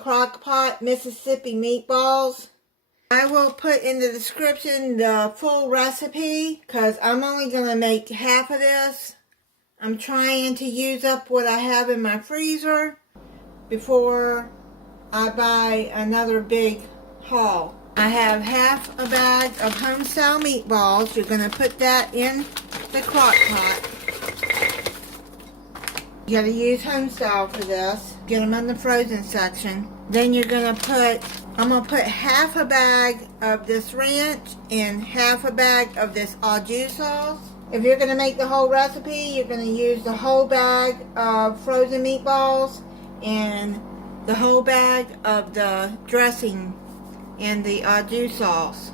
Crockpot Mississippi meatballs. I will put in the description the full recipe because I'm only going to make half of this. I'm trying to use up what I have in my freezer before I buy another big haul. I have half a bag of home-style meatballs. You're going to put that in the crock pot. You got to use home-style for this. Get them in the frozen section. Then you're going to put, I'm going to put half a bag of this ranch and half a bag of this au jus sauce. If you're going to make the whole recipe, you're going to use the whole bag of frozen meatballs and the whole bag of the dressing and the au jus sauce.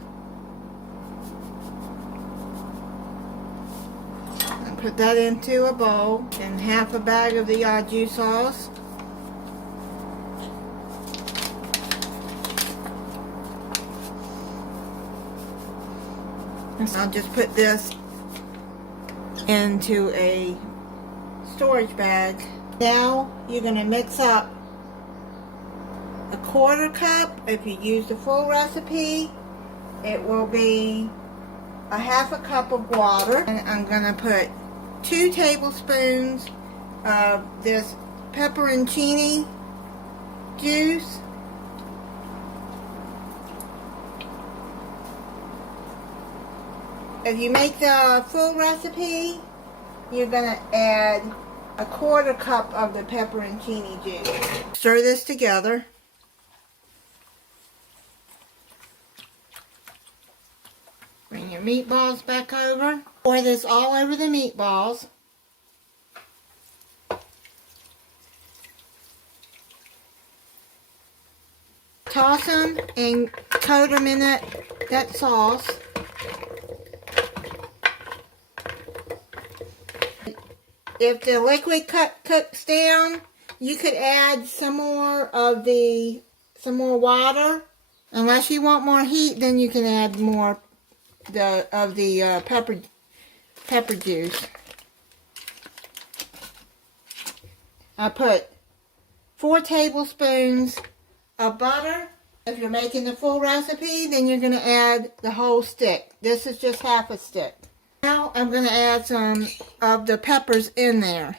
And put that into a bowl and half a bag of the au jus sauce. I'll just put this into a storage bag. Now you're going to mix up a 1/4 cup. If you use the full recipe, it will be a 1/2 cup of water. And I'm going to put 2 tablespoons of this pepperoncini juice. If you make the full recipe, you're going to add a 1/4 cup of the pepperoncini juice. Stir this together. Bring your meatballs back over. Pour this all over the meatballs. Toss them and coat them in that sauce. If the liquid cooks down, you could add some more water. Unless you want more heat, then you can add more of the pepper juice. I put 4 tablespoons of butter. If you're making the full recipe, then you're going to add the whole stick. This is just half a stick. Now I'm going to add some of the peppers in there.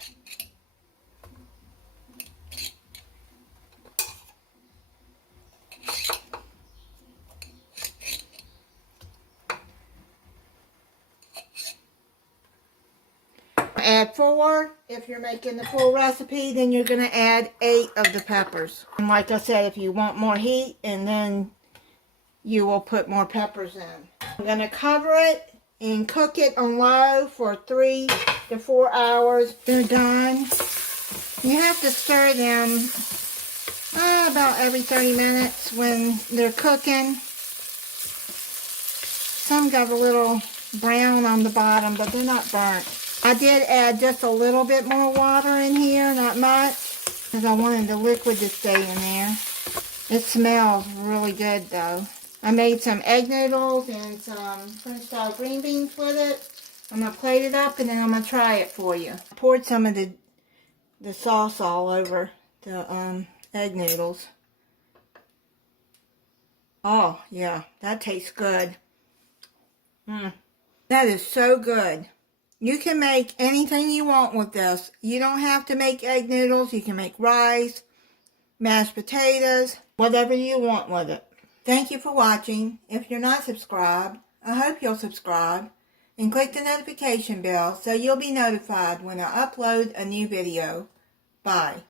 Add 4. If you're making the full recipe, then you're going to add 8 of the peppers. And like I said, if you want more heat, and then you will put more peppers in. I'm going to cover it and cook it on low for 3 to 4 hours. They're done. You have to stir them about every 30 minutes when they're cooking. Some got a little brown on the bottom, but they're not burnt. I did add just a little bit more water in here, not much, because I wanted the liquid to stay in there. It smells really good though. I made some egg noodles and some French style green beans with it. I'm going to plate it up and then I'm going to try it for you. I poured some of the sauce all over the egg noodles. Oh yeah, that tastes good. That is so good. You can make anything you want with this. You don't have to make egg noodles. You can make rice, mashed potatoes, whatever you want with it. Thank you for watching. If you're not subscribed, I hope you'll subscribe and click the notification bell so you'll be notified when I upload a new video. Bye.